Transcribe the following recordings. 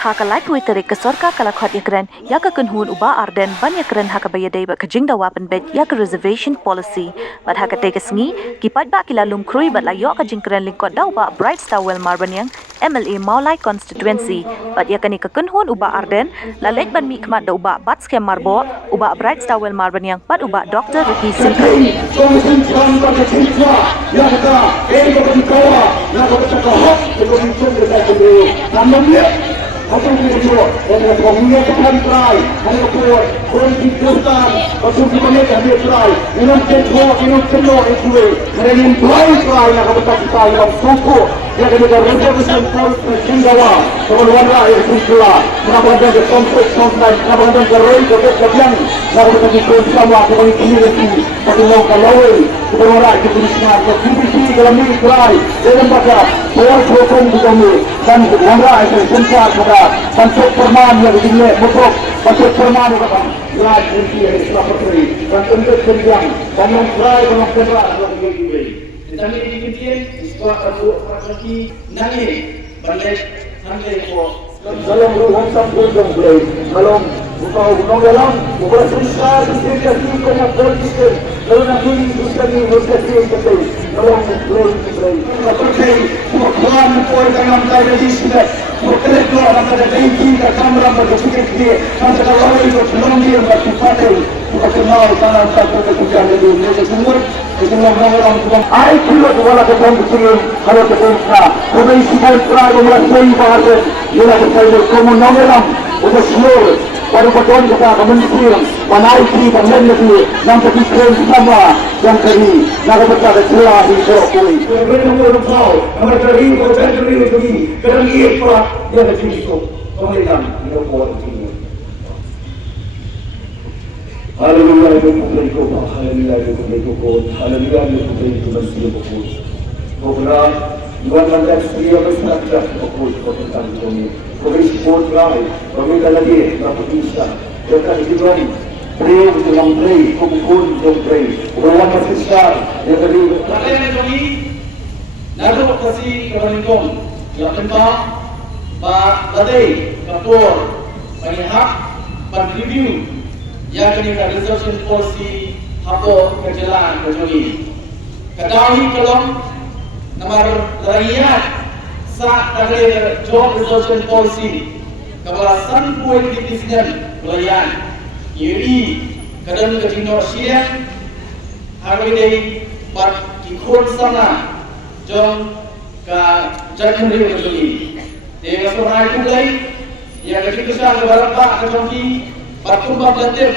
Hakalai pui terik ke sorka kalakhat yakren ya ka kunhun uba arden ban yakren hakabaya deba kajing da wapen bet ya ka reservation policy bat hakate kesngi kipat ba kila lumkrui bat la yo ka jingkren lingkot da uba bright star well marban yang MLA Maulai constituency bat yakani ka kunhun uba arden la lej ban mi khmat da uba bat skem marbo uba bright star well marban yang bat uba Dr. Ricky Silkani Atau video dan penghuni sekali try hanya buat kondisi kesal atau di mana dia try minum tempo minum itu kerana try nak betul kita yang suku dia kena reservation policy sehingga kemudian rakyat pula kenapa ada konflik kenapa ada gerai kebiang nak betul kita sama community tapi mau kalau kemudian rakyat Indonesia community dalam ini try dalam baca program kami dan rakyat Indonesia bentuk perman yang dinilai betul bentuk perman yang apa lain fungsi yang seperti dan untuk kerjaan dan yang try dengan kerja yang begini tetapi di kemudian sebuah strategi nanti balik nanti dalam ruang sampul dan boleh kalau gunung dalam bukan susah disediakan banyak politik kalau nanti susah ni kalau boleh seperti bukan dalam tadi sudah Bukan orang ada tinggi ke kamera berdekat dia, masa kalau itu belum dia berpikir, bukan kenal tanah satu ketujuan itu, mereka semua orang tuan. Air kuat wala kepentingan kalau kepentingan, kalau isikan perai melalui bahasa, ia berkaitan dengan nomor udah semua. Baru betul kita kementerian menaiki pemain lagi yang terkait sama yang kini nak berkata celah di Jokowi. Benar-benar tahu mereka ini berjadi lagi kerana ia pula yang terjadi pemerintahan di Jokowi ini. Haleluya Jokowi, haleluya Jokowi, haleluya Jokowi. Program Iwan Mandan Sri Abisna Jokowi pemerintahan Jokowi. Komisi Polri, komisi lagi Raputisha, dekat di dalam beri dalam beri, kumpul dalam beri, orang masih besar, dia beri. Kerana kami nak kasih kepada yang tentang badai, kapur, penyihat, review yang kini reservation policy apa kerjaan kejoli. Ketahui kalau nomor rakyat saat ada job reservation policy kepala sanpuan di disinen pelayan UAE kadang kejino siang hari ini part ikut sana jom ke jalan riu ini dia seorang itu lagi yang kecil besar beberapa kejongki pertumbuhan lanjut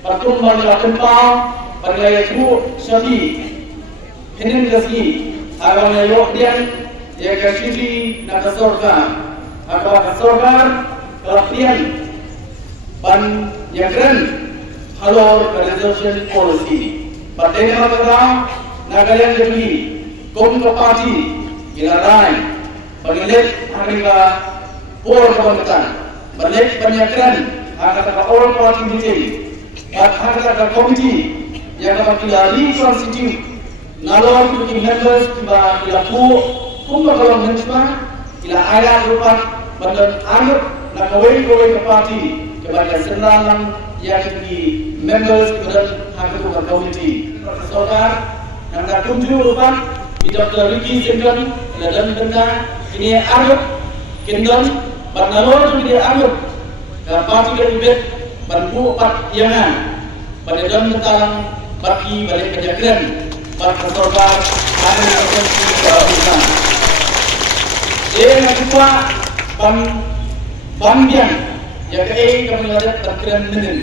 pertumbuhan tempau pergaya itu syafi hening kasih awal ayok dia yang kasih nak kesorkan, apa kesorkan kelatihan ban yang keren halor reservation policy. Partai apa nak yang jadi kom ke parti ilarai pengilit harga por kebanyakan balik banyak keren harga all party meeting harga komiti yang akan dilali constitute nalor meeting members kila kumpa kalau mencoba ila ada rupa badan ayat nak kawin ke parti kepada senalang yang di members badan hakikat committee saudara yang nak kunjung rupa di Dr. Ricky Silkani dan benda ini ayat kendon badalor tu dia ayat parti kerbet bantu part yangan pada dalam tentang bagi balik penjagaan pada saudara ada yang terkait nak lupa bambian yang kami ada terkeren menen.